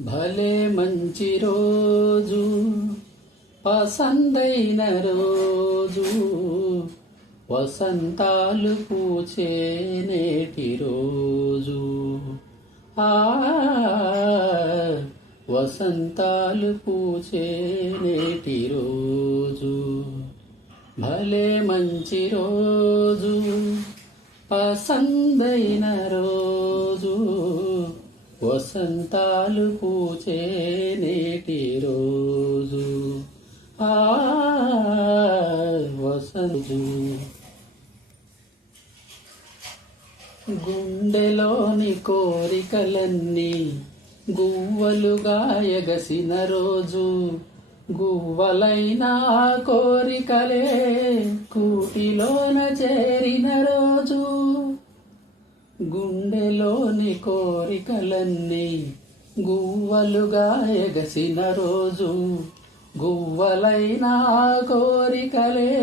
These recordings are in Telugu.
భలే మంచి రోజు, పసందైన రోజు, వసంతాలు పూచే నేటి రోజు. వసంతాలు పూచే నేటి రోజు. భలే మంచి రోజు, పసందైన రోజు, వసంతాలు పూచే నేటి రోజు. వసంతు గుండెలోని కోరికలన్నీ గువ్వలుగా ఎగసిన రోజు. గువ్వలైన కోరికలే కూటిలోన చేరిన రోజు. గుండెలోని కోరికలన్నీ గువ్వలుగా ఎగసిన రోజు. గువ్వలైన కోరికలే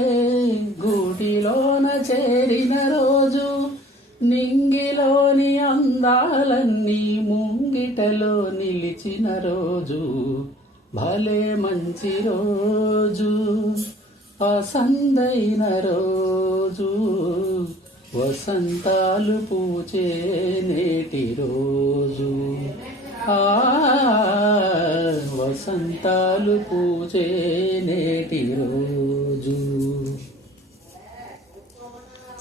గూటిలోన చేరిన రోజు. నింగిలోని అందాలన్నీ ముంగిటలో నిలిచిన రోజు. భలే మంచి రోజు, పసందైన రోజు, వసంతాలు పూచే నేటి రోజు. వసంతాలు పూచే నేటి రోజు.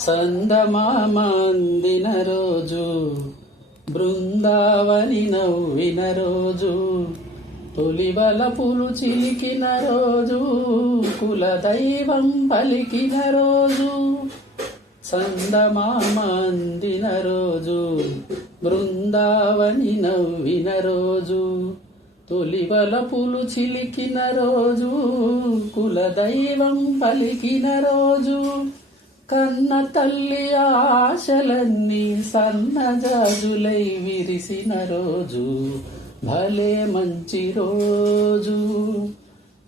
చందమామ అందిన రోజు, బృందావని నవ్విన రోజు. తొలివలపులు చిలికిన రోజు, కులదైవం పలికిన రోజు. చందమామ అందిన రోజు, బృందావని నవ్విన రోజు. తొలివలపులు చిలికిన రోజు, కులదైవం పలికిన రోజు. కన్న తల్లి ఆశలన్నీ సన్నజాజులై విరిసిన రోజు. భలే మంచి రోజు,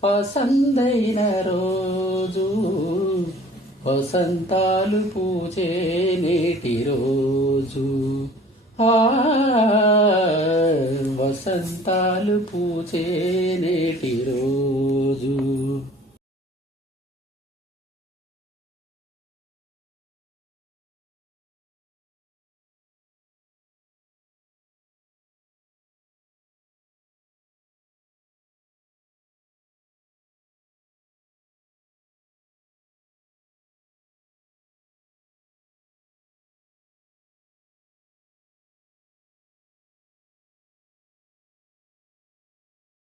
పసందైన రోజు, వసంతాలు పూచే నేటి రోజు. వసంతాలు పూచే నేటి రోజు.